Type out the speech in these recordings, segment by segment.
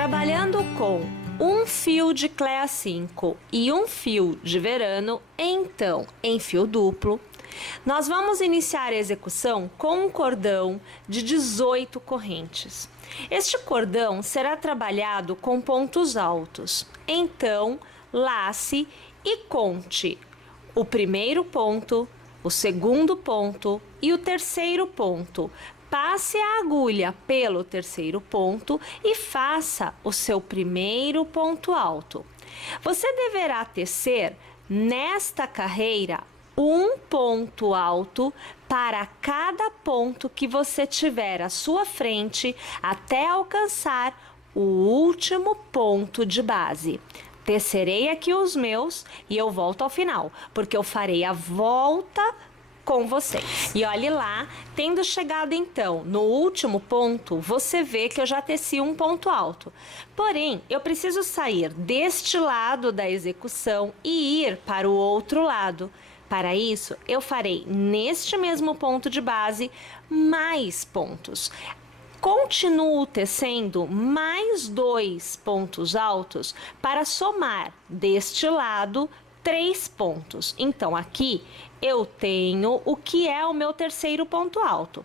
Trabalhando com um fio de Clea 5 e um fio de verano, então em fio duplo, nós vamos iniciar a execução com um cordão de 18 correntes. Este cordão será trabalhado com pontos altos, então lace e conte o primeiro ponto, o segundo ponto e o terceiro ponto. Passe a agulha pelo terceiro ponto e faça o seu primeiro ponto alto. Você deverá tecer nesta carreira um ponto alto para cada ponto que você tiver à sua frente até alcançar o último ponto de base. Tecerei aqui os meus e eu volto ao final, porque eu farei a volta com vocês. E olhe lá, tendo chegado então no último ponto, você vê que eu já teci um ponto alto. Porém, eu preciso sair deste lado da execução e ir para o outro lado. Para isso, eu farei neste mesmo ponto de base mais pontos. Continuo tecendo mais 2 pontos altos para somar deste lado 3 pontos. Então, aqui eu tenho o que é o meu terceiro ponto alto.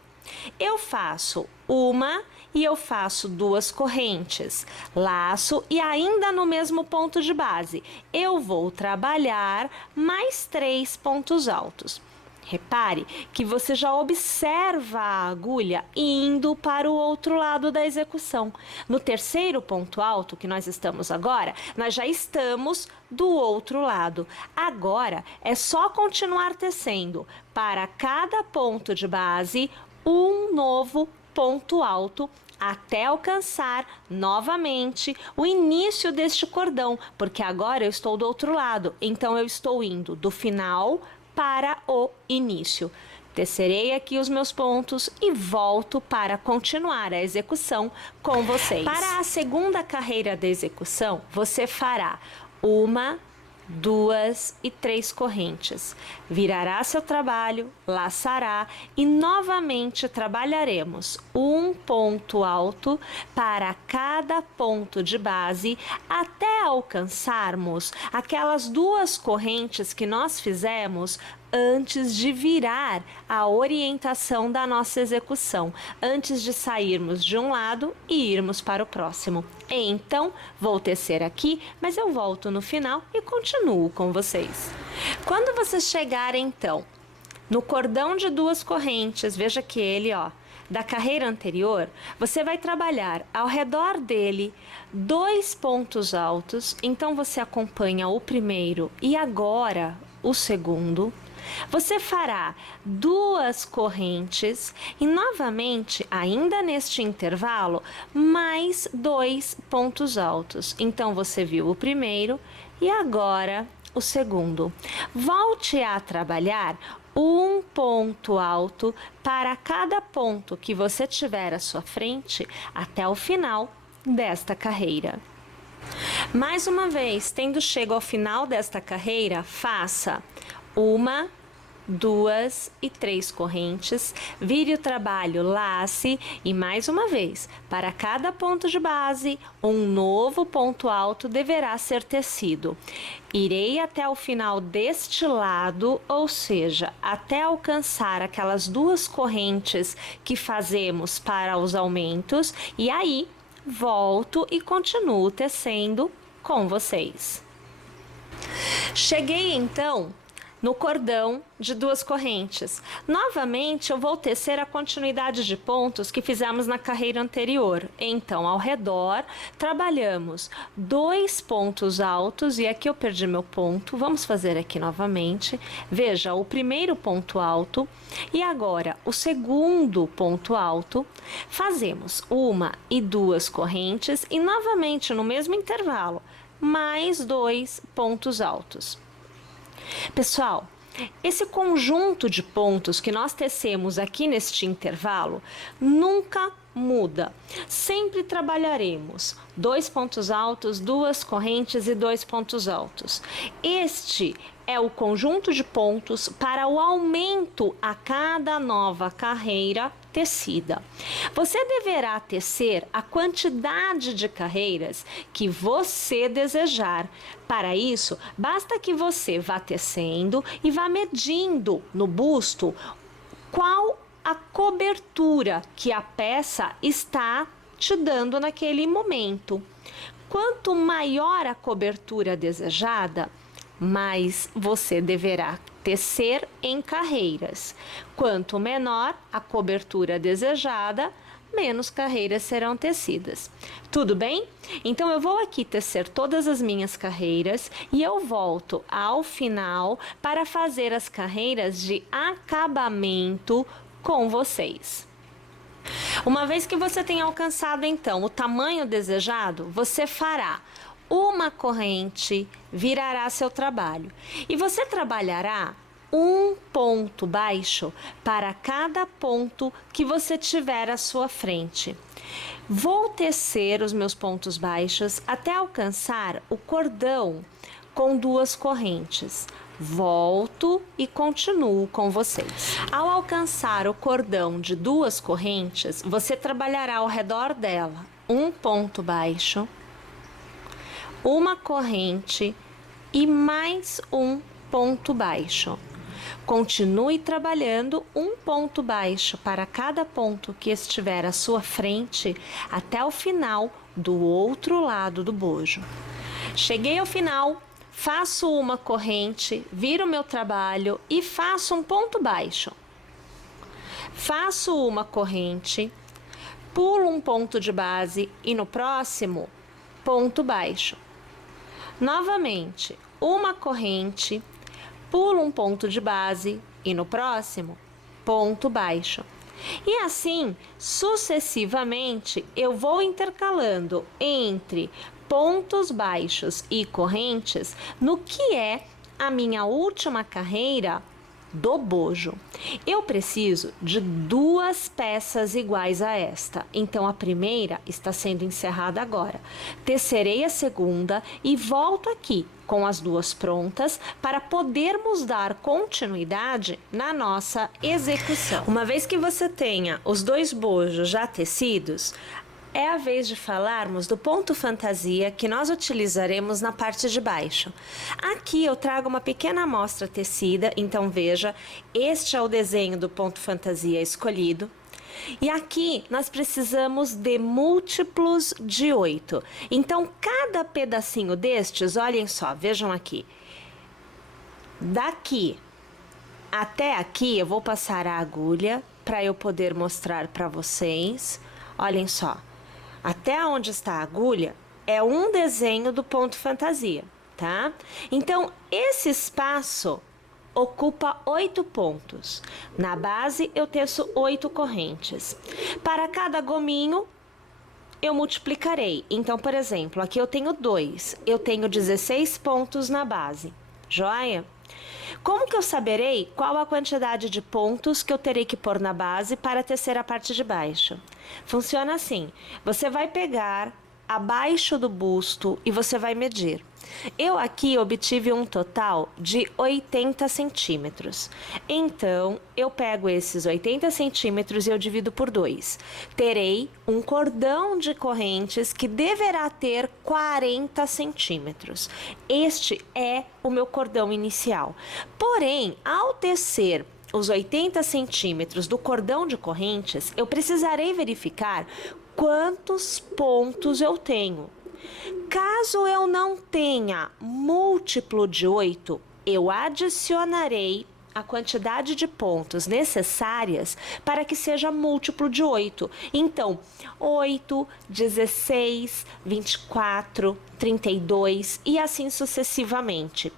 Eu faço uma e eu faço 2 correntes, laço e ainda no mesmo ponto de base, eu vou trabalhar mais 3 pontos altos. Repare que você já observa a agulha indo para o outro lado da execução. No terceiro ponto alto que nós estamos agora, nós já estamos do outro lado. Agora é só continuar tecendo para cada ponto de base um novo ponto alto até alcançar novamente o início deste cordão, porque agora eu estou do outro lado, então eu estou indo do final para o início. Tecerei aqui os meus pontos e volto para continuar a execução com vocês. Para a segunda carreira da execução, você fará uma, 2 e 3 correntes. Virará seu trabalho, laçará e novamente trabalharemos um ponto alto para cada ponto de base até alcançarmos aquelas 2 correntes que nós fizemos antes de virar a orientação da nossa execução, antes de sairmos de um lado e irmos para o próximo. Então, vou tecer aqui, mas eu volto no final e continuo com vocês. Quando você chegar, então, no cordão de 2 correntes, veja que ele, ó, da carreira anterior, você vai trabalhar ao redor dele 2 pontos altos, então você acompanha o primeiro e agora o segundo. Você fará 2 correntes e novamente, ainda neste intervalo, mais 2 pontos altos. Então, você viu o primeiro e agora o segundo. Volte a trabalhar um ponto alto para cada ponto que você tiver à sua frente até o final desta carreira. Mais uma vez, tendo chego ao final desta carreira, faça uma, 2 e 3 correntes, vire o trabalho, lace e mais uma vez, para cada ponto de base, um novo ponto alto deverá ser tecido. Irei até o final deste lado, ou seja, até alcançar aquelas 2 correntes que fazemos para os aumentos e aí volto e continuo tecendo com vocês. Cheguei então no cordão de 2 correntes. Novamente, eu vou tecer a continuidade de pontos que fizemos na carreira anterior. Então, ao redor, trabalhamos 2 pontos altos, e aqui eu perdi meu ponto, vamos fazer aqui novamente. Veja, o primeiro ponto alto, e agora o segundo ponto alto, fazemos 1 e 2 correntes, e novamente no mesmo intervalo, mais 2 pontos altos. Pessoal, esse conjunto de pontos que nós tecemos aqui neste intervalo nunca muda. Sempre trabalharemos 2 pontos altos, 2 correntes e 2 pontos altos. Este é o conjunto de pontos para o aumento a cada nova carreira tecida. Você deverá tecer a quantidade de carreiras que você desejar. Para isso, basta que você vá tecendo e vá medindo no busto qual a cobertura que a peça está te dando naquele momento. Quanto maior a cobertura desejada, mais você deverá tecer em carreiras. Quanto menor a cobertura desejada, menos carreiras serão tecidas. Tudo bem? Então eu vou aqui tecer todas as minhas carreiras e eu volto ao final para fazer as carreiras de acabamento com vocês. Uma vez que você tenha alcançado então o tamanho desejado, você fará uma corrente, virará seu trabalho e você trabalhará um ponto baixo para cada ponto que você tiver à sua frente. Vou tecer os meus pontos baixos até alcançar o cordão com 2 correntes. Volto e continuo com vocês. Ao alcançar o cordão de 2 correntes, você trabalhará ao redor dela um ponto baixo, uma corrente e mais um ponto baixo. Continue trabalhando um ponto baixo para cada ponto que estiver à sua frente até o final do outro lado do bojo. Cheguei ao final, faço uma corrente, viro meu trabalho e faço um ponto baixo. Faço uma corrente, pulo um ponto de base e no próximo, ponto baixo. Novamente, uma corrente, pulo um ponto de base e no próximo, ponto baixo. E assim, sucessivamente, eu vou intercalando entre pontos baixos e correntes no que é a minha última carreira do bojo. Eu preciso de 2 peças iguais a esta, então a primeira está sendo encerrada agora. Tecerei a segunda e volto aqui com as 2 prontas para podermos dar continuidade na nossa execução. Uma vez que você tenha os 2 bojos já tecidos, é a vez de falarmos do ponto fantasia que nós utilizaremos na parte de baixo. Aqui eu trago uma pequena amostra tecida, então veja, este é o desenho do ponto fantasia escolhido. E aqui nós precisamos de múltiplos de 8. Então, cada pedacinho destes, olhem só, vejam aqui. Daqui até aqui eu vou passar a agulha para eu poder mostrar para vocês. Olhem só. Até onde está a agulha é um desenho do ponto fantasia, tá? Então, esse espaço ocupa 8 pontos. Na base, eu teço 8 correntes. Para cada gominho, eu multiplicarei. Então, por exemplo, aqui eu tenho 2. Eu tenho 16 pontos na base. Joia? Como que eu saberei qual a quantidade de pontos que eu terei que pôr na base para tecer a parte de baixo? Funciona assim, você vai pegar abaixo do busto e você vai medir. Eu aqui obtive um total de 80 centímetros. Então, eu pego esses 80 centímetros e eu divido por 2. Terei um cordão de correntes que deverá ter 40 centímetros. Este é o meu cordão inicial. Porém, ao tecer os 80 centímetros do cordão de correntes, eu precisarei verificar quantos pontos eu tenho. Caso eu não tenha múltiplo de 8, eu adicionarei a quantidade de pontos necessárias para que seja múltiplo de 8. Então, 8, 16, 24, 32 e assim sucessivamente.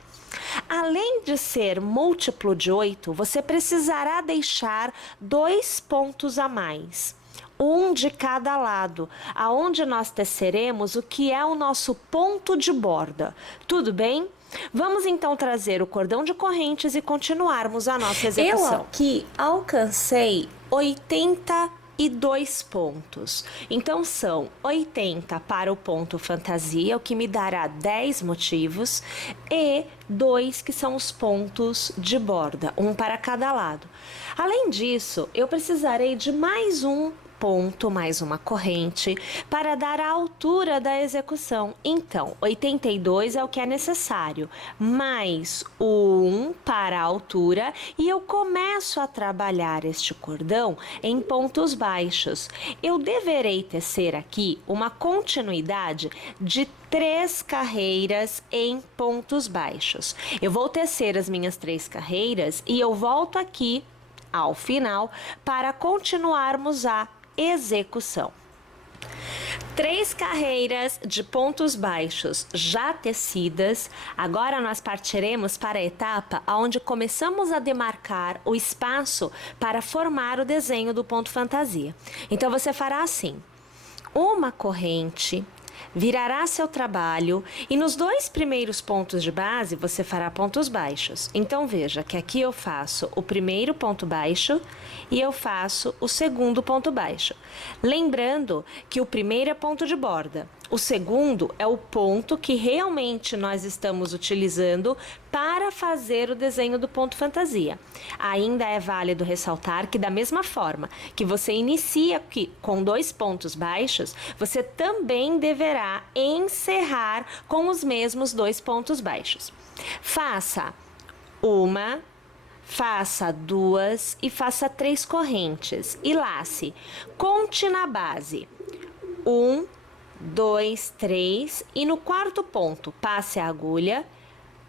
Além de ser múltiplo de 8, você precisará deixar 2 pontos a mais. Um de cada lado, aonde nós teceremos o que é o nosso ponto de borda. Tudo bem? Vamos então trazer o cordão de correntes e continuarmos a nossa execução. Eu aqui alcancei 80 e 2 pontos. Então, são 80 para o ponto fantasia, o que me dará 10 motivos, e 2 que são os pontos de borda, um para cada lado. Além disso, eu precisarei de mais um ponto, mais uma corrente, para dar a altura da execução. Então, 82 é o que é necessário, mais um para a altura, e eu começo a trabalhar este cordão em pontos baixos. Eu deverei tecer aqui uma continuidade de 3 carreiras em pontos baixos. Eu vou tecer as minhas 3 carreiras e eu volto aqui ao final para continuarmos a execução. 3 carreiras de pontos baixos já tecidas. Agora nós partiremos para a etapa onde começamos a demarcar o espaço para formar o desenho do ponto fantasia. Então você fará assim: uma corrente, virará seu trabalho e nos 2 primeiros pontos de base você fará pontos baixos. Então veja que aqui eu faço o primeiro ponto baixo e eu faço o segundo ponto baixo. Lembrando que o primeiro é ponto de borda, o segundo é o ponto que realmente nós estamos utilizando para fazer o desenho do ponto fantasia. Ainda é válido ressaltar que da mesma forma que você inicia aqui com 2 pontos baixos, você também deverá encerrar com os mesmos 2 pontos baixos. Faça uma, faça 2 e faça 3 correntes e lace. Conte na base 1, 2, 3 e no 4º ponto passe a agulha,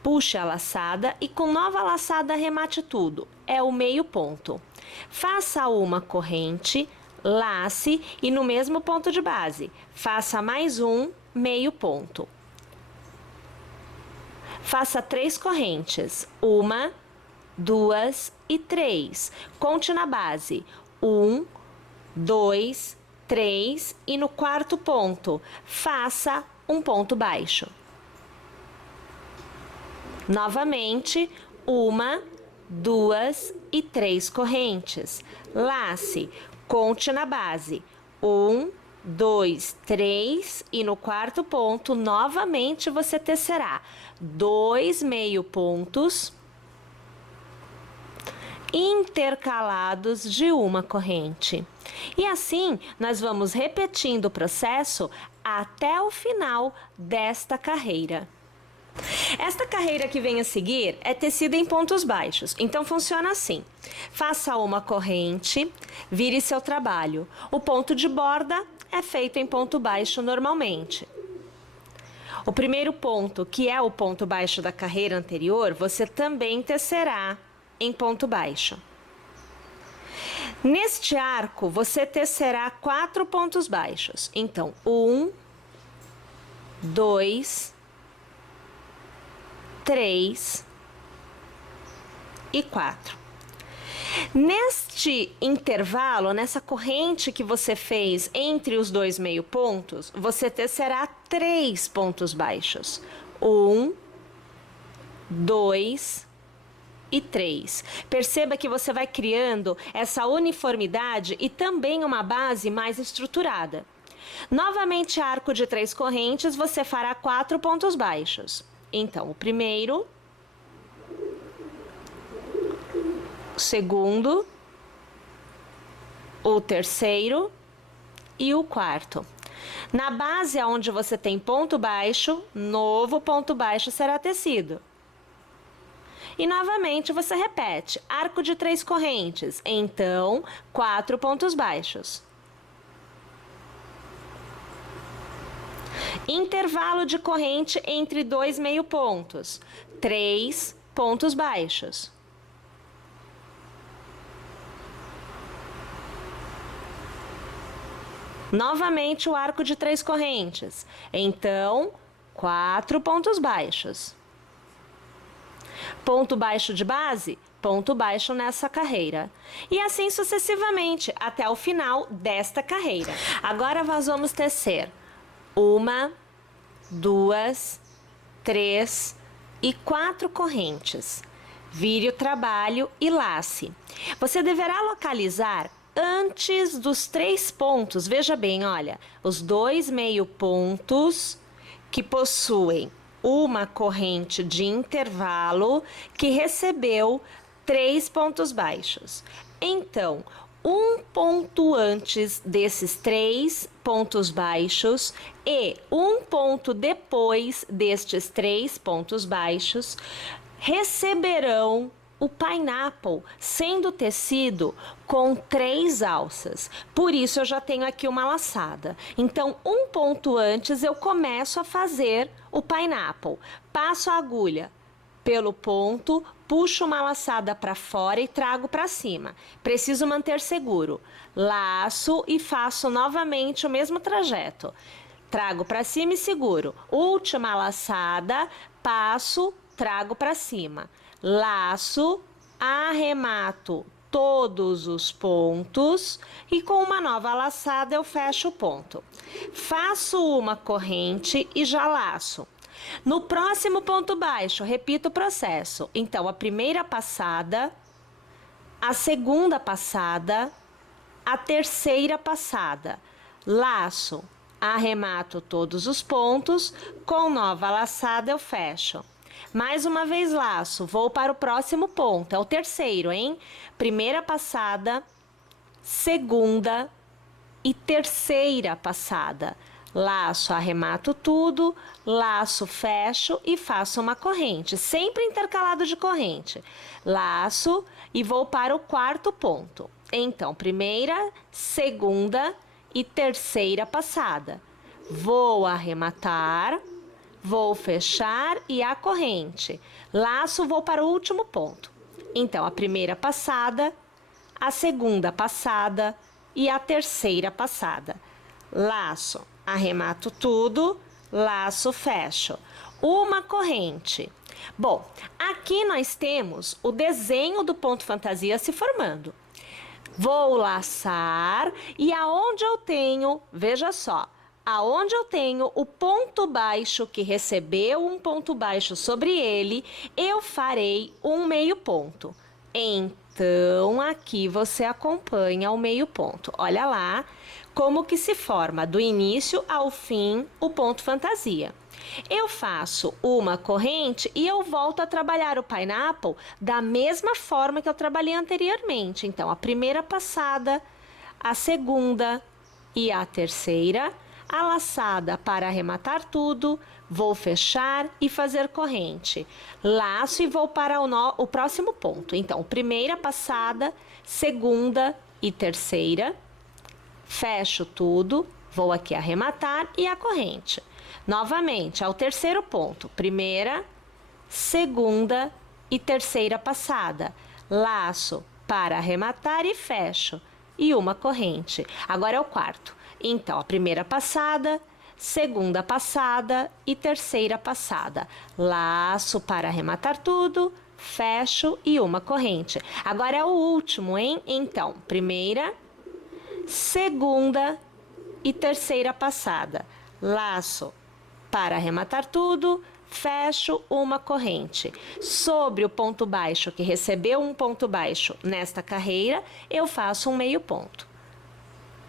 puxe a laçada e com nova laçada arremate tudo. É o meio ponto. Faça uma corrente, lace e no mesmo ponto de base, faça mais um meio ponto. Faça 3 correntes, 1, 2 e 3. Conte na base, 1, 2, 3 e no 4º ponto, faça um ponto baixo. Novamente, 1, 2 e 3 correntes. Lace, conte na base, 1, 2, 3 e no 4º ponto, novamente você tecerá 2 meio pontos intercalados de uma corrente. E assim, nós vamos repetindo o processo até o final desta carreira. Esta carreira que vem a seguir é tecida em pontos baixos, então funciona assim: faça uma corrente, vire seu trabalho. O ponto de borda é feito em ponto baixo normalmente. O primeiro ponto, que é o ponto baixo da carreira anterior, você também tecerá em ponto baixo. Neste arco, você tecerá 4 pontos baixos. Então, 1, 2, 3 e 4. Neste intervalo, nessa corrente que você fez entre os 2 meio pontos, você tecerá 3 pontos baixos. 1, 2 e 3. Perceba que você vai criando essa uniformidade e também uma base mais estruturada. Novamente, arco de 3 correntes, você fará 4 pontos baixos. Então, o primeiro, o segundo, o terceiro e o 4º. Na base onde você tem ponto baixo, novo ponto baixo será tecido. E novamente você repete, arco de 3 correntes, então 4 pontos baixos. Intervalo de corrente entre 2 meio pontos, 3 pontos baixos. Novamente o arco de 3 correntes, então 4 pontos baixos. Ponto baixo de base, ponto baixo nessa carreira. E assim sucessivamente, até o final desta carreira. Agora nós vamos tecer 1, 2, 3 e 4 correntes. Vire o trabalho e lace. Você deverá localizar antes dos 3 pontos. Veja bem, olha, os 2 meio pontos que possuem uma corrente de intervalo que recebeu 3 pontos baixos. Então, um ponto antes desses 3 pontos baixos e um ponto depois destes 3 pontos baixos receberão o pineapple sendo tecido com 3 alças. Por isso eu já tenho aqui uma laçada. Então, um ponto antes eu começo a fazer o pineapple. Passo a agulha pelo ponto, puxo uma laçada para fora e trago para cima. Preciso manter seguro. Laço e faço novamente o mesmo trajeto. Trago para cima e seguro. Última laçada, passo, trago para cima. Laço, arremato todos os pontos e com uma nova laçada eu fecho o ponto. Faço uma corrente e já laço. No próximo ponto baixo, repito o processo. Então, a primeira passada, a segunda passada, a terceira passada. Laço, arremato todos os pontos, com nova laçada eu fecho. Mais uma vez laço, vou para o próximo ponto, é o terceiro, hein? Primeira passada, segunda e terceira passada. Laço, arremato tudo, laço, fecho e faço uma corrente, sempre intercalado de corrente. Laço e vou para o quarto ponto. Então, primeira, segunda e terceira passada. Vou arrematar, vou fechar e a corrente. Laço, vou para o último ponto. Então, a primeira passada, a segunda passada e a terceira passada. Laço, arremato tudo, laço, fecho. Uma corrente. Bom, aqui nós temos o desenho do ponto fantasia se formando. Vou laçar e aonde eu tenho, veja só, aonde eu tenho o ponto baixo que recebeu um ponto baixo sobre ele, eu farei um meio ponto. Então, aqui você acompanha o meio ponto. Olha lá como que se forma do início ao fim o ponto fantasia. Eu faço uma corrente e eu volto a trabalhar o pineapple da mesma forma que eu trabalhei anteriormente. Então, a primeira passada, a segunda e a terceira, a laçada para arrematar tudo, vou fechar e fazer corrente. Laço e vou para o próximo ponto. Então, primeira passada, segunda e terceira, fecho tudo, vou aqui arrematar e a corrente. Novamente, ao terceiro ponto, primeira, segunda e terceira passada. Laço para arrematar e fecho. E uma corrente. Agora é o quarto. Então, a primeira passada, segunda passada e terceira passada. Laço para arrematar tudo, fecho e uma corrente. Agora é o último, hein? Então, primeira, segunda e terceira passada. Laço para arrematar tudo, fecho uma corrente. Sobre o ponto baixo que recebeu um ponto baixo nesta carreira, eu faço um meio ponto.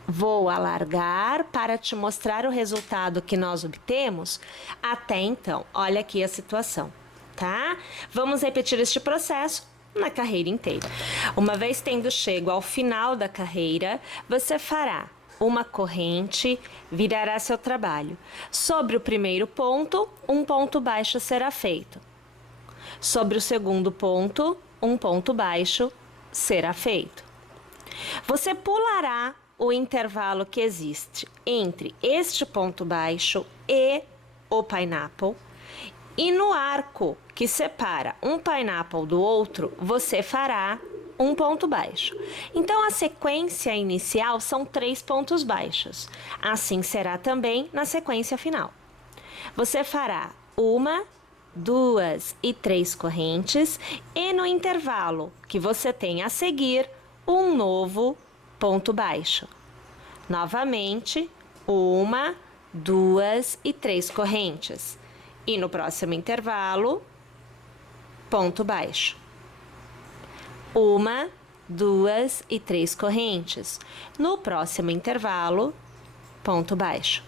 Vou alargar para te mostrar o resultado que nós obtemos até então. Olha aqui a situação, tá? Vamos repetir este processo na carreira inteira. Uma vez tendo chego ao final da carreira, você fará uma corrente, virará seu trabalho. Sobre o primeiro ponto, um ponto baixo será feito. Sobre o segundo ponto, um ponto baixo será feito. Você pulará o intervalo que existe entre este ponto baixo e o pineapple, e no arco que separa um pineapple do outro, você fará um ponto baixo. Então, a sequência inicial são 3 pontos baixos. Assim será também na sequência final. Você fará 1, 2 e 3 correntes e no intervalo que você tem a seguir, um novo ponto baixo. Novamente, 1, 2 e 3 correntes. E no próximo intervalo, ponto baixo. 1, 2 e 3 correntes. No próximo intervalo, ponto baixo.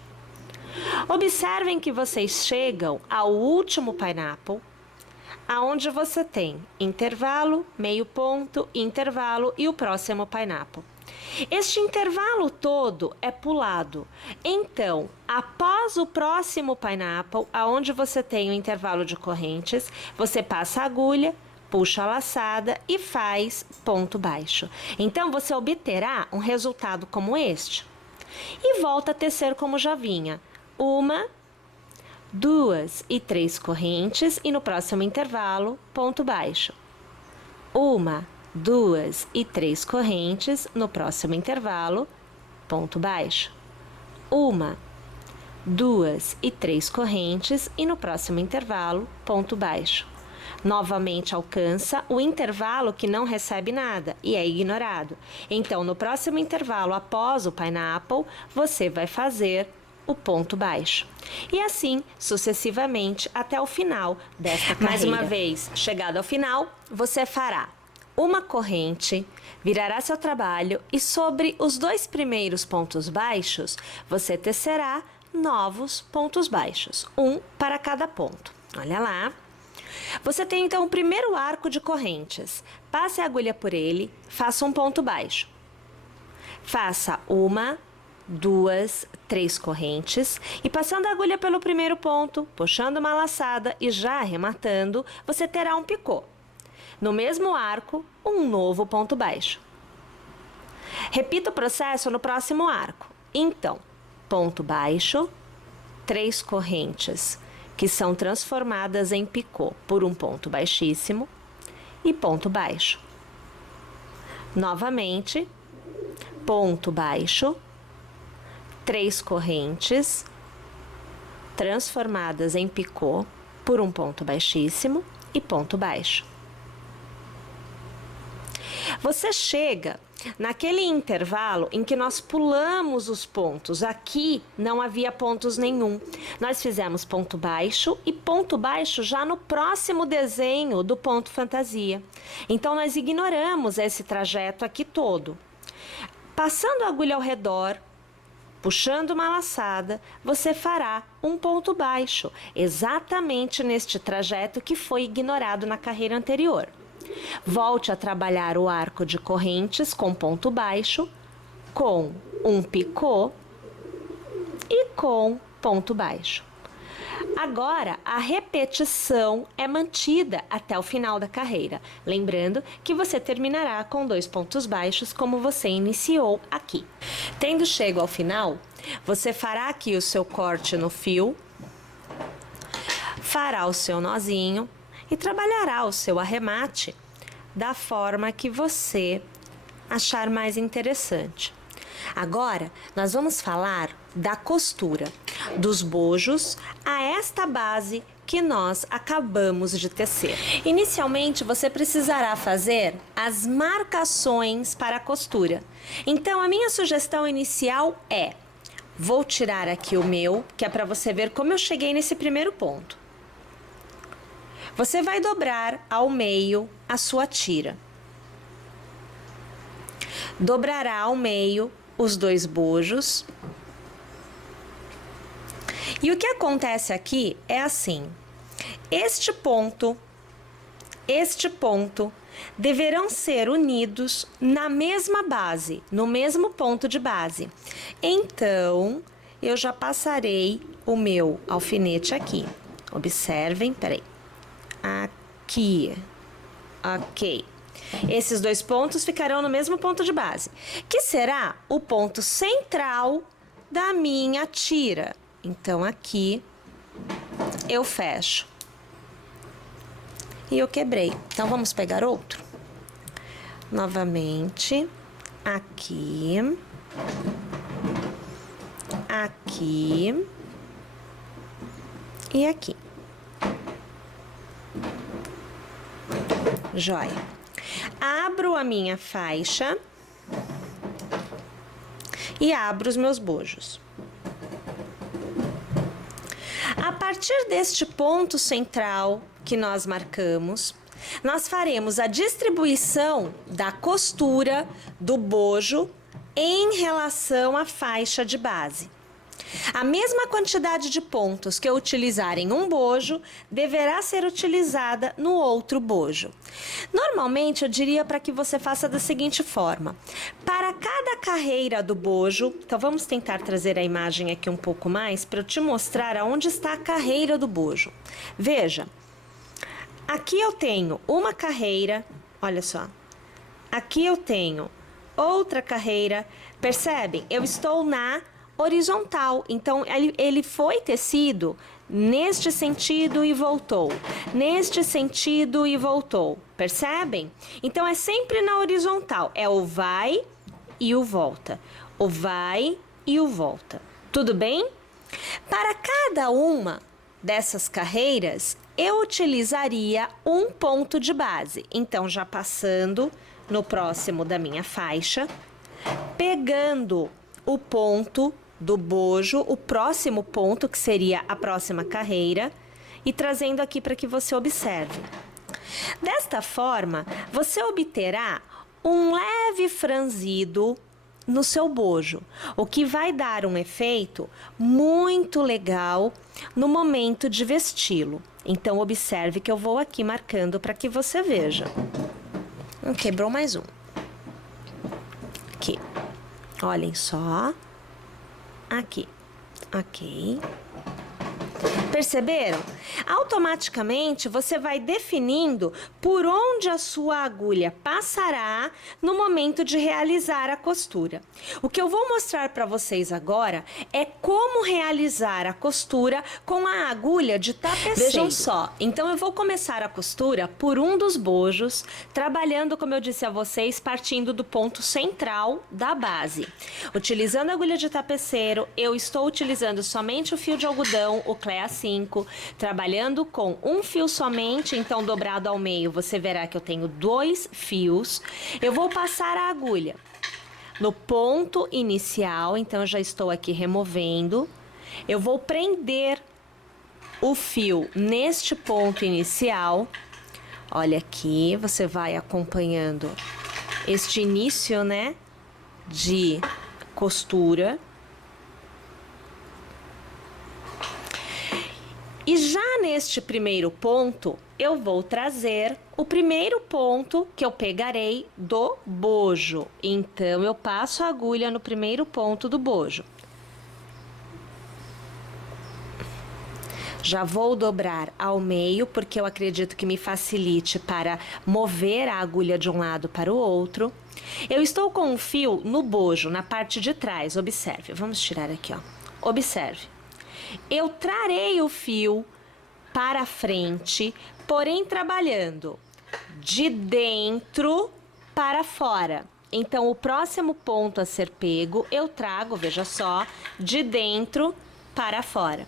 Observem que vocês chegam ao último pineapple, aonde você tem intervalo, meio ponto, intervalo e o próximo pineapple. Este intervalo todo é pulado. Então, após o próximo pineapple, aonde você tem o intervalo de correntes, você passa a agulha, puxa a laçada e faz ponto baixo. Então, você obterá um resultado como este. E volta a tecer como já vinha. 1, 2 e 3 correntes e no próximo intervalo, ponto baixo. 1, 2 e 3 correntes no próximo intervalo, ponto baixo. 1, 2 e 3 correntes e no próximo intervalo, ponto baixo. Novamente alcança o intervalo que não recebe nada e é ignorado. Então, no próximo intervalo, após o pineapple, você vai fazer o ponto baixo. E assim, sucessivamente, até o final desta carreira. Mais uma vez, chegado ao final, você fará uma corrente, virará seu trabalho e sobre os 2 primeiros pontos baixos, você tecerá novos pontos baixos, um para cada ponto. Olha lá. Você tem então o primeiro arco de correntes. Passe a agulha por ele, faça um ponto baixo. Faça 1, 2, 3 correntes e passando a agulha pelo primeiro ponto, puxando uma laçada e já arrematando, você terá um picô. No mesmo arco, um novo ponto baixo. Repita o processo no próximo arco. Então, ponto baixo, 3 correntes, que são transformadas em picô por um ponto baixíssimo e ponto baixo. Novamente, ponto baixo, 3 correntes, transformadas em picô por um ponto baixíssimo e ponto baixo. Você chega naquele intervalo em que nós pulamos os pontos. Aqui não havia pontos nenhum. Nós fizemos ponto baixo e ponto baixo já no próximo desenho do ponto fantasia. Então, nós ignoramos esse trajeto aqui todo. Passando a agulha ao redor, puxando uma laçada, você fará um ponto baixo, exatamente neste trajeto que foi ignorado na carreira anterior. Volte a trabalhar o arco de correntes com ponto baixo, com um picô e com ponto baixo. Agora, a repetição é mantida até o final da carreira. Lembrando que você terminará com 2 pontos baixos, como você iniciou aqui. Tendo chego ao final, você fará aqui o seu corte no fio, fará o seu nozinho e trabalhará o seu arremate da forma que você achar mais interessante. Agora, nós vamos falar da costura, dos bojos a esta base que nós acabamos de tecer. Inicialmente, você precisará fazer as marcações para a costura. Então, a minha sugestão inicial é: vou tirar aqui o meu, que é para você ver como eu cheguei nesse primeiro ponto. Você vai dobrar ao meio a sua tira. Dobrará ao meio os 2 bojos. E o que acontece aqui é assim: este ponto deverão ser unidos na mesma base, no mesmo ponto de base. Então, eu já passarei o meu alfinete aqui. Observem, peraí. Aqui, ok. Esses 2 pontos ficarão no mesmo ponto de base, que será o ponto central da minha tira. Então, aqui eu fecho e eu quebrei. Então, vamos pegar outro. Novamente, aqui, aqui e aqui. Joia. Abro a minha faixa e abro os meus bojos. A partir deste ponto central que nós marcamos, nós faremos a distribuição da costura do bojo em relação à faixa de base. A mesma quantidade de pontos que eu utilizar em um bojo deverá ser utilizada no outro bojo. Normalmente eu diria para que você faça da seguinte forma: para cada carreira do bojo, então vamos tentar trazer a imagem aqui um pouco mais para eu te mostrar aonde está a carreira do bojo. Veja, aqui eu tenho uma carreira, olha só, aqui eu tenho outra carreira, percebem? Eu estou na horizontal, então ele foi tecido neste sentido e voltou, neste sentido e voltou, percebem? Então é sempre na horizontal, é o vai e o volta, o vai e o volta, tudo bem? Para cada uma dessas carreiras, eu utilizaria um ponto de base, então já passando no próximo da minha faixa, pegando o ponto do bojo, o próximo ponto, que seria a próxima carreira, e trazendo aqui para que você observe. Desta forma, você obterá um leve franzido no seu bojo, o que vai dar um efeito muito legal no momento de vesti-lo. Então, observe que eu vou aqui marcando para que você veja. Quebrou mais um. Aqui. Olhem só. Aqui, ok. Perceberam? Automaticamente você vai definindo por onde a sua agulha passará no momento de realizar a costura. O que eu vou mostrar para vocês agora é como realizar a costura com a agulha de tapeceiro. Vejam só, então eu vou começar a costura por um dos bojos, trabalhando, como eu disse a vocês, partindo do ponto central da base. Utilizando a agulha de tapeceiro, eu estou utilizando somente o fio de algodão, o Clea 5, trabalhando com um fio somente, então dobrado ao meio, você verá que eu tenho 2 fios. Eu vou passar a agulha no ponto inicial, então eu já estou aqui removendo. Eu vou prender o fio neste ponto inicial. Olha aqui, você vai acompanhando este início, né, de costura. E já neste primeiro ponto, eu vou trazer o primeiro ponto que eu pegarei do bojo. Então, eu passo a agulha no primeiro ponto do bojo. Já vou dobrar ao meio, porque eu acredito que me facilite para mover a agulha de um lado para o outro. Eu estou com um fio no bojo, na parte de trás, observe. Vamos tirar aqui, ó. Observe. Eu trarei o fio para frente, porém trabalhando de dentro para fora. Então, o próximo ponto a ser pego, eu trago, veja só, de dentro para fora.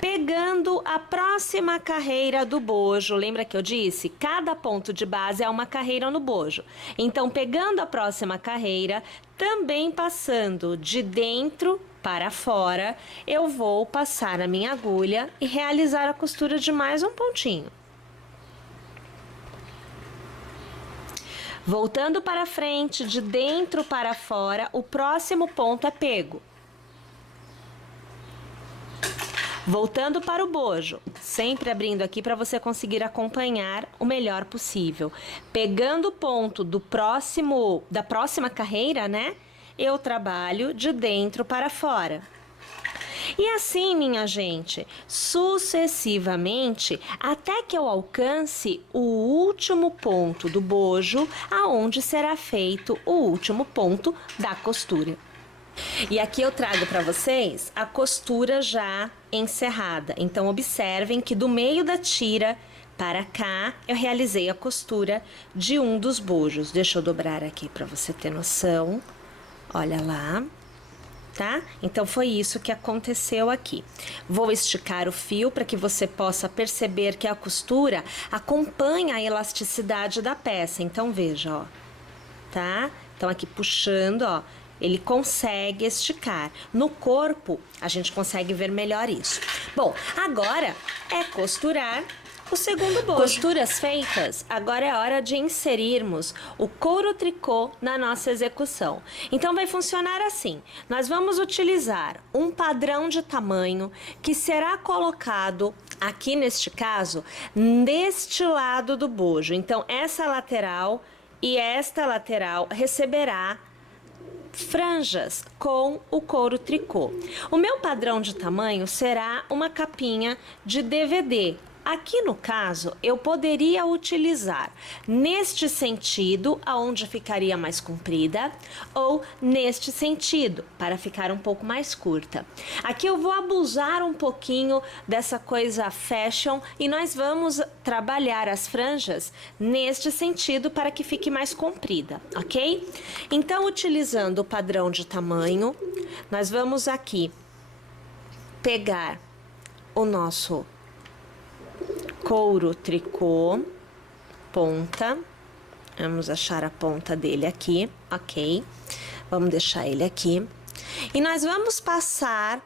Pegando a próxima carreira do bojo, lembra que eu disse? Cada ponto de base é uma carreira no bojo. Então, pegando a próxima carreira, também passando de dentro para fora, eu vou passar a minha agulha e realizar a costura de mais um pontinho. Voltando para frente, de dentro para fora, o próximo ponto é pego. Voltando para o bojo, sempre abrindo aqui para você conseguir acompanhar o melhor possível. Pegando o ponto da próxima carreira, né? Eu trabalho de dentro para fora. E assim, minha gente, sucessivamente, até que eu alcance o último ponto do bojo, aonde será feito o último ponto da costura. E aqui eu trago para vocês a costura já encerrada. Então, observem que do meio da tira para cá, eu realizei a costura de um dos bojos. Deixa eu dobrar aqui para você ter noção. Olha lá, tá? Então, foi isso que aconteceu aqui. Vou esticar o fio para que você possa perceber que a costura acompanha a elasticidade da peça. Então, veja, ó, tá? Então, aqui puxando, ó, ele consegue esticar. No corpo, a gente consegue ver melhor isso. Bom, agora é costurar o segundo bojo. Costuras feitas, agora é hora de inserirmos o couro tricô na nossa execução. Então vai funcionar assim: nós vamos utilizar um padrão de tamanho que será colocado aqui neste caso, neste lado do bojo. Então essa lateral e esta lateral receberá franjas com o couro tricô. O meu padrão de tamanho será uma capinha de DVD. Aqui no caso, eu poderia utilizar neste sentido, aonde ficaria mais comprida, ou neste sentido, para ficar um pouco mais curta. Aqui eu vou abusar um pouquinho dessa coisa fashion e nós vamos trabalhar as franjas neste sentido para que fique mais comprida, ok? Então, utilizando o padrão de tamanho, nós vamos aqui pegar o nosso couro tricô, ponta, vamos achar a ponta dele aqui, ok? Vamos deixar ele aqui. E nós vamos passar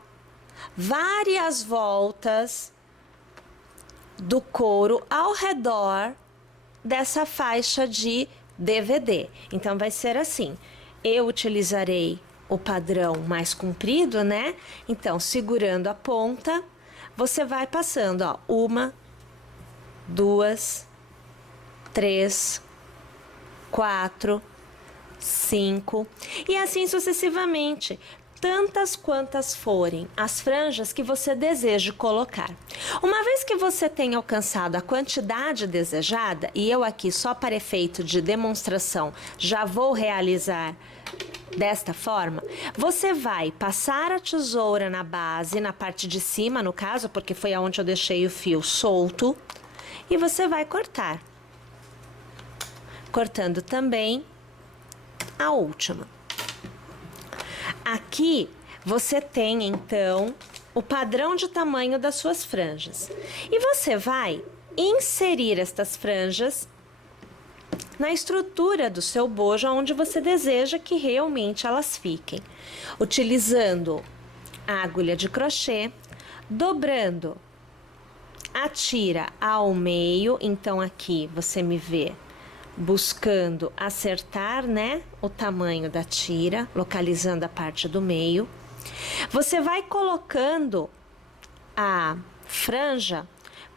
várias voltas do couro ao redor dessa faixa de DVD. Então, vai ser assim, eu utilizarei o padrão mais comprido, né? Então, segurando a ponta, você vai passando, ó, 1, 2, 3, 4, 5 e assim sucessivamente, tantas quantas forem as franjas que você deseja colocar. Uma vez que você tenha alcançado a quantidade desejada, e eu aqui só para efeito de demonstração já vou realizar desta forma, você vai passar a tesoura na base, na parte de cima no caso, porque foi aonde eu deixei o fio solto, e você vai cortar, cortando também a última. Aqui você tem então o padrão de tamanho das suas franjas e você vai inserir estas franjas na estrutura do seu bojo onde você deseja que realmente elas fiquem, utilizando a agulha de crochê, dobrando a tira ao meio. Então aqui você me vê buscando acertar, né, o tamanho da tira, localizando a parte do meio. Você vai colocando a franja,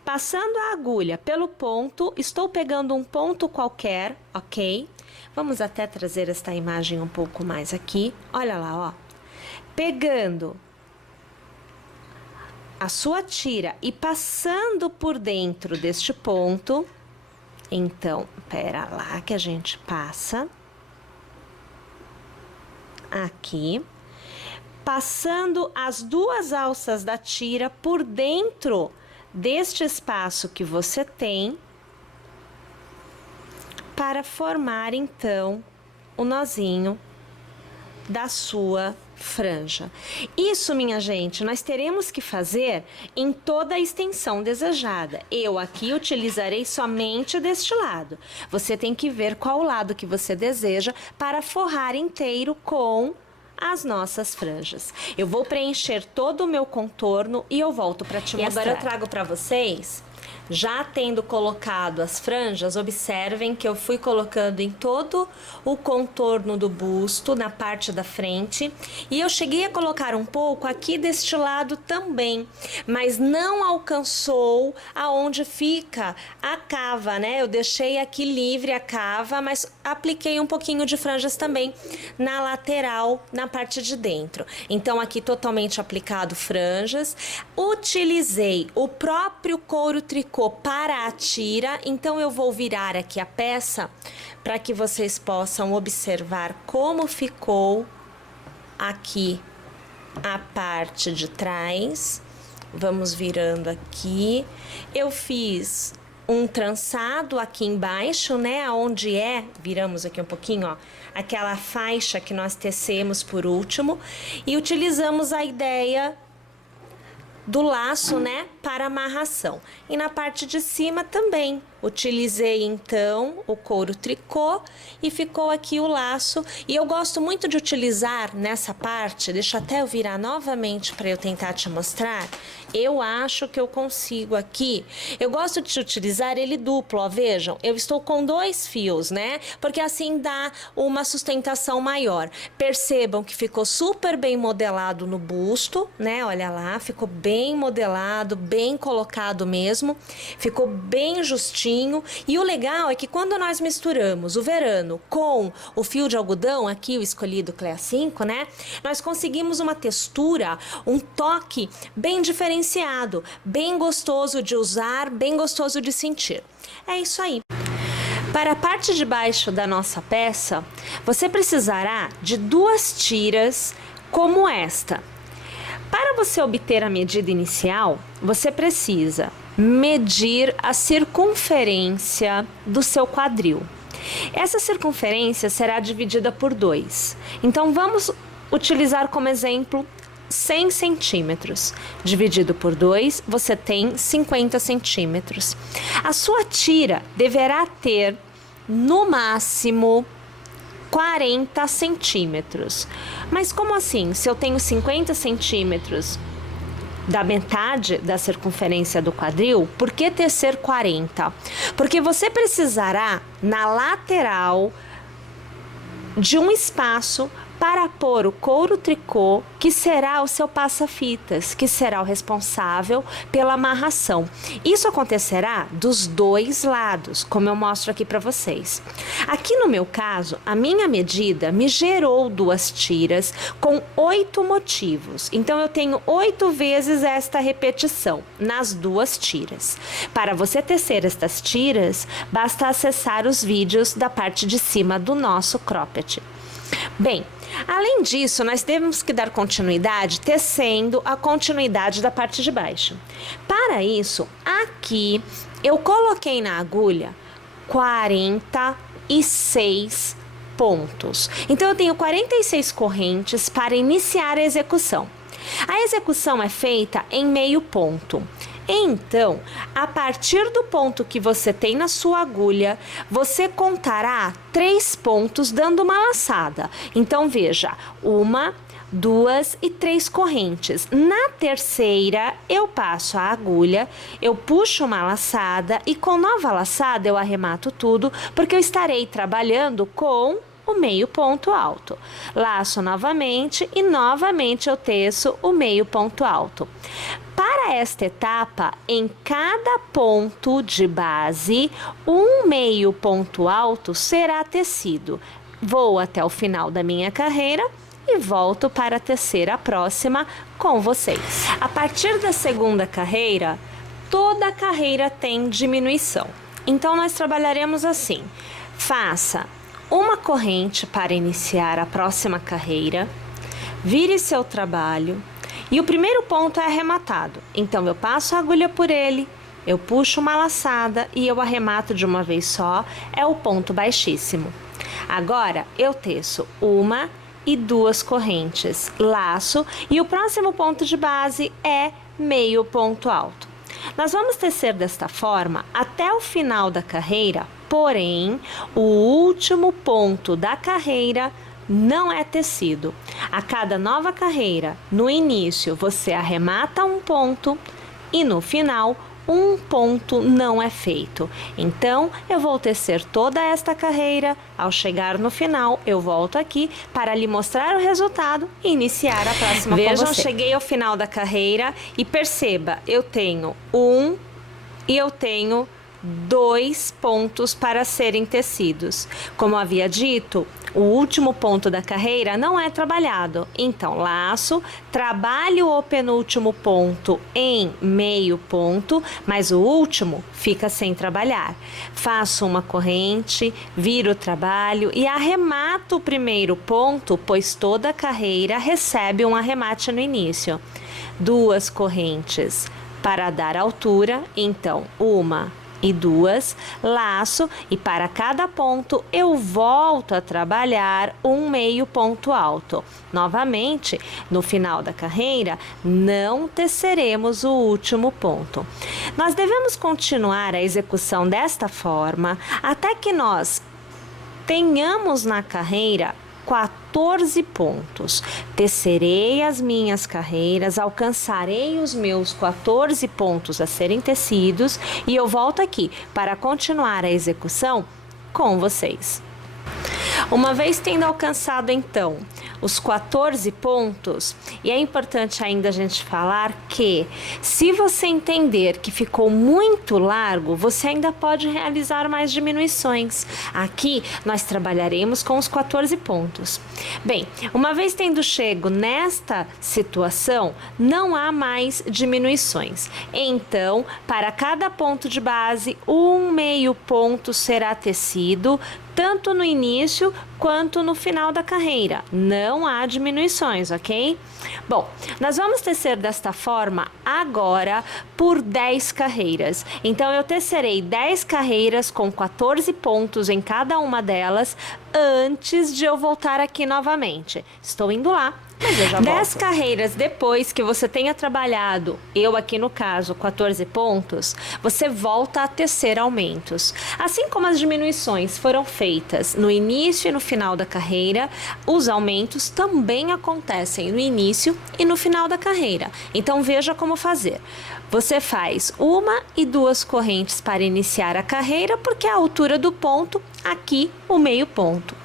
passando a agulha pelo ponto. Estou pegando um ponto qualquer, ok? Vamos até trazer esta imagem um pouco mais aqui. Olha lá, ó. Pegando a sua tira e passando por dentro deste ponto. Então, pera lá que a gente passa aqui, passando as duas alças da tira por dentro deste espaço que você tem para formar então o nozinho da sua franja. Isso, minha gente, nós teremos que fazer em toda a extensão desejada. Eu aqui utilizarei somente deste lado. Você tem que ver qual lado que você deseja para forrar inteiro com as nossas franjas. Eu vou preencher todo o meu contorno e eu volto para te mostrar. E agora eu trago para vocês, já tendo colocado as franjas, observem que eu fui colocando em todo o contorno do busto, na parte da frente, e eu cheguei a colocar um pouco aqui deste lado também, mas não alcançou aonde fica a cava, né? Eu deixei aqui livre a cava, mas apliquei um pouquinho de franjas também na lateral, na parte de dentro. Então aqui totalmente aplicado franjas, utilizei o próprio couro tricô para a tira, então eu vou virar aqui a peça para que vocês possam observar como ficou aqui a parte de trás. Vamos virando aqui. Eu fiz um trançado aqui embaixo, né, onde viramos aqui um pouquinho, ó, aquela faixa que nós tecemos por último, e utilizamos a ideia do laço, né, para amarração. E na parte de cima também Utilizei então o couro tricô e ficou aqui o laço. E eu gosto muito de utilizar nessa parte, deixa até eu virar novamente para eu tentar te mostrar. Eu acho que eu consigo aqui. Eu gosto de utilizar ele duplo, ó, vejam. Eu estou com 2 fios, né? Porque assim dá uma sustentação maior. Percebam que ficou super bem modelado no busto, né? Olha lá, ficou bem modelado, bem colocado mesmo. Ficou bem justinho. E o legal é que quando nós misturamos o verano com o fio de algodão, aqui o escolhido Clea 5, né? Nós conseguimos uma textura, um toque bem diferenciado, bem gostoso de usar, bem gostoso de sentir. É isso aí. Para a parte de baixo da nossa peça, você precisará de 2 tiras como esta. Para você obter a medida inicial, você precisa medir a circunferência do seu quadril. Essa circunferência será dividida por 2. Então, vamos utilizar como exemplo 100 centímetros. Dividido por 2, você tem 50 centímetros. A sua tira deverá ter, no máximo, 40 centímetros. Mas como assim? Se eu tenho 50 centímetros da metade da circunferência do quadril, por que tecer 40? Porque você precisará, na lateral, de um espaço para pôr o couro tricô, que será o seu passa-fitas, que será o responsável pela amarração. Isso acontecerá dos 2 lados, como eu mostro aqui para vocês. Aqui no meu caso, a minha medida me gerou 2 tiras com 8 motivos. Então, eu tenho 8 vezes esta repetição nas 2 tiras. Para você tecer estas tiras, basta acessar os vídeos da parte de cima do nosso cropped. Bem, além disso, nós temos que dar continuidade tecendo a continuidade da parte de baixo. Para isso, aqui eu coloquei na agulha 46 pontos. Então, eu tenho 46 correntes para iniciar a execução. A execução é feita em meio ponto. Então, a partir do ponto que você tem na sua agulha, você contará 3 pontos dando uma laçada. Então, veja, 1, 2 e 3 correntes. Na terceira, eu passo a agulha, eu puxo uma laçada e com nova laçada eu arremato tudo, porque eu estarei trabalhando com o meio ponto alto. Laço novamente e novamente eu teço o meio ponto alto. Para esta etapa, em cada ponto de base, um meio ponto alto será tecido. Vou até o final da minha carreira e volto para tecer a próxima com vocês. A partir da segunda carreira, toda carreira tem diminuição. Então, nós trabalharemos assim. Faça uma corrente para iniciar a próxima carreira, vire seu trabalho e o primeiro ponto é arrematado. Então, eu passo a agulha por ele, eu puxo uma laçada e eu arremato de uma vez só, é o ponto baixíssimo. Agora, eu teço 1 e 2 correntes, laço e o próximo ponto de base é meio ponto alto. Nós vamos tecer desta forma até o final da carreira, porém, o último ponto da carreira não é tecido. A cada nova carreira, no início você arremata um ponto e no final um ponto não é feito. Então, eu vou tecer toda esta carreira. Ao chegar no final, eu volto aqui para lhe mostrar o resultado e iniciar a próxima com você. Vejam, cheguei ao final da carreira e perceba, eu tenho 1 e eu tenho 2 pontos para serem tecidos. Como eu havia dito, o último ponto da carreira não é trabalhado. Então, laço, trabalho o penúltimo ponto em meio ponto, mas o último fica sem trabalhar. Faço uma corrente, viro o trabalho e arremato o primeiro ponto, pois toda carreira recebe um arremate no início. 2 correntes para dar altura, então 1, e 2, laço, e para cada ponto eu volto a trabalhar um meio ponto alto. Novamente, no final da carreira, não teceremos o último ponto. Nós devemos continuar a execução desta forma até que nós tenhamos na carreira 14 pontos. Tecerei as minhas carreiras, alcançarei os meus 14 pontos a serem tecidos e eu volto aqui para continuar a execução com vocês. Uma vez tendo alcançado, então, os 14 pontos, e é importante ainda a gente falar que, se você entender que ficou muito largo, você ainda pode realizar mais diminuições. Aqui, nós trabalharemos com os 14 pontos. Bem, uma vez tendo chego nesta situação, não há mais diminuições. Então, para cada ponto de base, um meio ponto será tecido, tanto no início quanto no final da carreira. Não há diminuições, ok? Bom, nós vamos tecer desta forma agora por 10 carreiras. Então, eu tecerei 10 carreiras com 14 pontos em cada uma delas antes de eu voltar aqui novamente. Estou indo lá. Mas eu já volto. 10 carreiras depois que você tenha trabalhado, eu aqui no caso, 14 pontos, você volta a tecer aumentos. Assim como as diminuições foram feitas no início e no final da carreira, os aumentos também acontecem no início e no final da carreira. Então veja como fazer. Você faz 1 e 2 correntes para iniciar a carreira, porque a altura do ponto, aqui o meio ponto.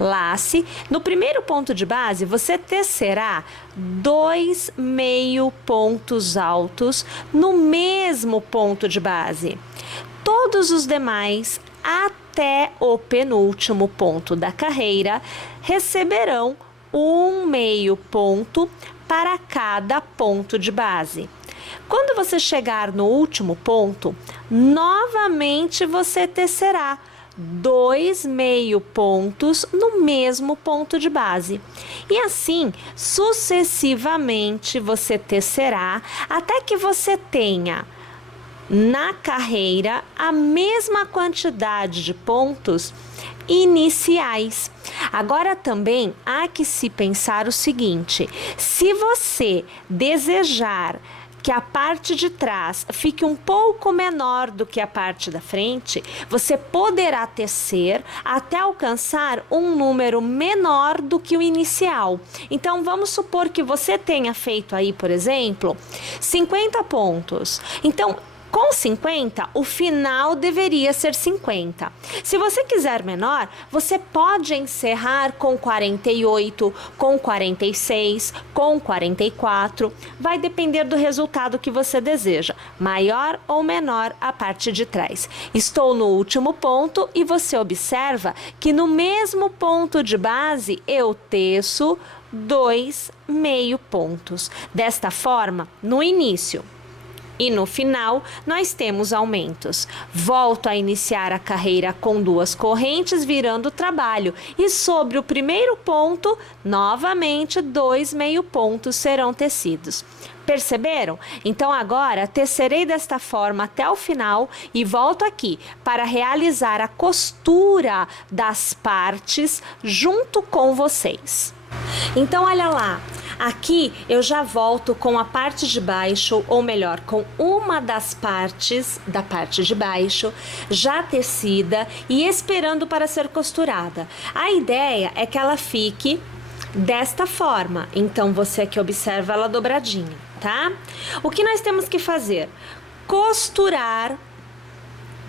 Lace. No primeiro ponto de base, você tecerá 2 meio pontos altos no mesmo ponto de base. Todos os demais, até o penúltimo ponto da carreira, receberão um meio ponto para cada ponto de base. Quando você chegar no último ponto, novamente você tecerá 2 meio pontos no mesmo ponto de base. E assim, sucessivamente, você tecerá até que você tenha na carreira a mesma quantidade de pontos iniciais. Agora também há que se pensar o seguinte: se você desejar que a parte de trás fique um pouco menor do que a parte da frente, você poderá tecer até alcançar um número menor do que o inicial. Então, vamos supor que você tenha feito aí, por exemplo, 50 pontos. Então, com 50, o final deveria ser 50. Se você quiser menor, você pode encerrar com 48, com 46, com 44. Vai depender do resultado que você deseja, maior ou menor a parte de trás. Estou no último ponto e você observa que no mesmo ponto de base eu teço 2 meio pontos. Desta forma, no início e no final, nós temos aumentos. Volto a iniciar a carreira com 2 correntes virando o trabalho. E sobre o primeiro ponto, novamente, 2 meio pontos serão tecidos. Perceberam? Então agora tecerei desta forma até o final e volto aqui para realizar a costura das partes junto com vocês. Então olha lá. Aqui eu já volto com a parte de baixo, ou melhor, com uma das partes da parte de baixo já tecida e esperando para ser costurada. A ideia é que ela fique desta forma. Então você aqui observa ela dobradinha, tá? O que nós temos que fazer? Costurar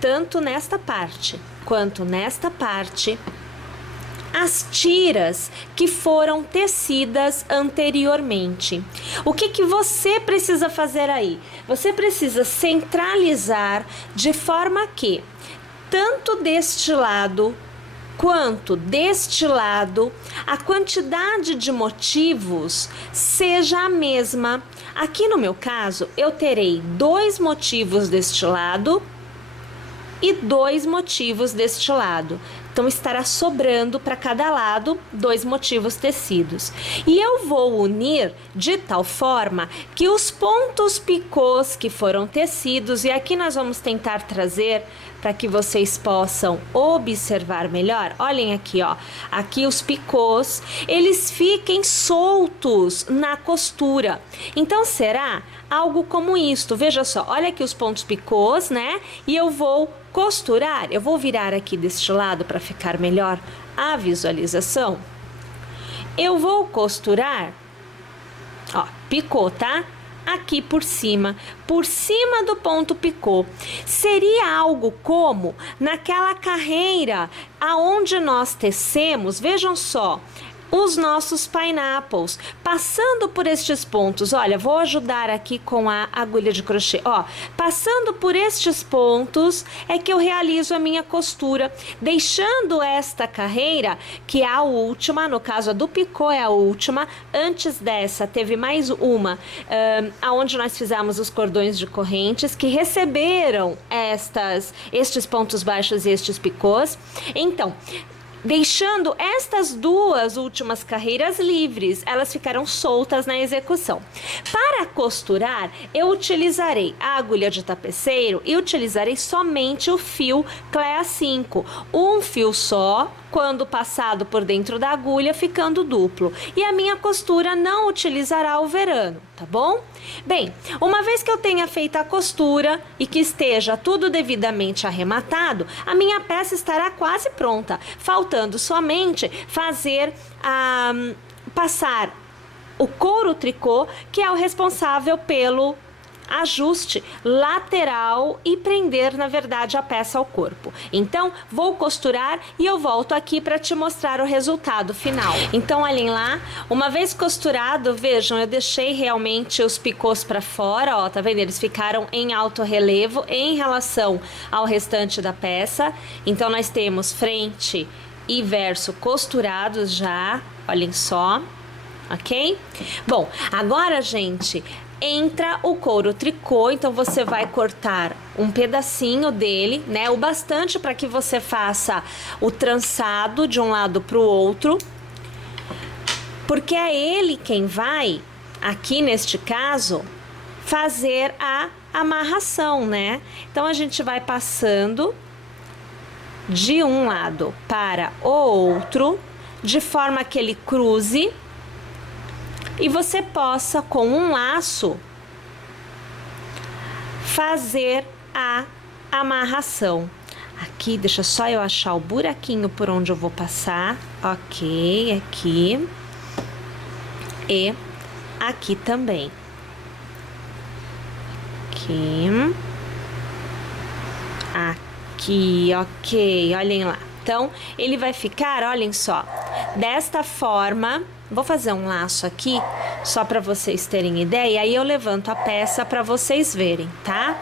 tanto nesta parte quanto nesta parte as tiras que foram tecidas anteriormente. O que você precisa fazer aí? Você precisa centralizar de forma que tanto deste lado quanto deste lado a quantidade de motivos seja a mesma. Aqui no meu caso, eu terei 2 motivos deste lado e 2 motivos deste lado. Então estará sobrando para cada lado 2 motivos tecidos. E eu vou unir de tal forma que os pontos picôs que foram tecidos, e aqui nós vamos tentar trazer para que vocês possam observar melhor. Olhem aqui, ó. Aqui os picôs, eles fiquem soltos na costura. Então será algo como isto. Veja só, olha aqui os pontos picôs, né? E eu vou costurar. Eu vou virar aqui deste lado para ficar melhor a visualização. Eu vou costurar, ó, picô, tá? Aqui por cima do ponto picô. Seria algo como naquela carreira aonde nós tecemos, vejam só, os nossos pineapples, passando por estes pontos. Olha, vou ajudar aqui com a agulha de crochê, ó, passando por estes pontos é que eu realizo a minha costura, deixando esta carreira, que é a última, no caso a do picô é a última. Antes dessa teve mais uma, aonde nós fizemos os cordões de correntes que receberam estes pontos baixos e estes picôs. Então, deixando estas 2 últimas carreiras livres, elas ficaram soltas na execução. Para costurar, eu utilizarei a agulha de tapeceiro e utilizarei somente o fio Clea 5, um fio só, quando passado por dentro da agulha, ficando duplo. E a minha costura não utilizará o verano, tá bom? Bem, uma vez que eu tenha feito a costura e que esteja tudo devidamente arrematado, a minha peça estará quase pronta, faltando somente fazer passar o couro tricô, que é o responsável pelo ajuste lateral e prender, na verdade, a peça ao corpo. Então, vou costurar e eu volto aqui para te mostrar o resultado final. Então, olhem lá, uma vez costurado, vejam, eu deixei realmente os picôs para fora, ó, tá vendo? Eles ficaram em alto relevo em relação ao restante da peça. Então, nós temos frente e verso costurados já, olhem só, ok? Bom, agora, gente, entra o couro tricô, então você vai cortar um pedacinho dele, né? O bastante para que você faça o trançado de um lado para o outro, porque é ele quem vai, aqui neste caso, fazer a amarração, né? Então a gente vai passando de um lado para o outro, de forma que ele cruze e você possa, com um laço, fazer a amarração. Aqui, deixa só eu achar o buraquinho por onde eu vou passar. Ok, aqui. E aqui também. Aqui. Aqui, ok, olhem lá. Então, ele vai ficar, olhem só, desta forma. Vou fazer um laço aqui, só para vocês terem ideia, e aí eu levanto a peça para vocês verem, tá?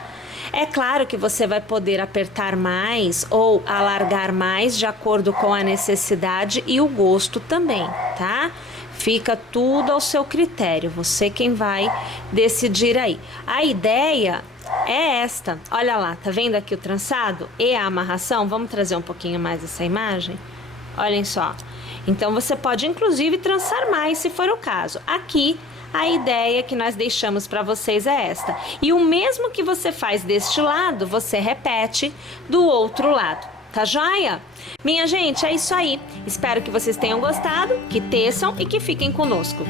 É claro que você vai poder apertar mais ou alargar mais de acordo com a necessidade e o gosto também, tá? Fica tudo ao seu critério, você quem vai decidir aí. A ideia é esta, olha lá, tá vendo aqui o trançado e a amarração? Vamos trazer um pouquinho mais essa imagem? Olhem só. Então, você pode, inclusive, trançar mais, se for o caso. Aqui, a ideia que nós deixamos para vocês é esta. E o mesmo que você faz deste lado, você repete do outro lado. Tá joia? Minha gente, é isso aí. Espero que vocês tenham gostado, que teçam e que fiquem conosco.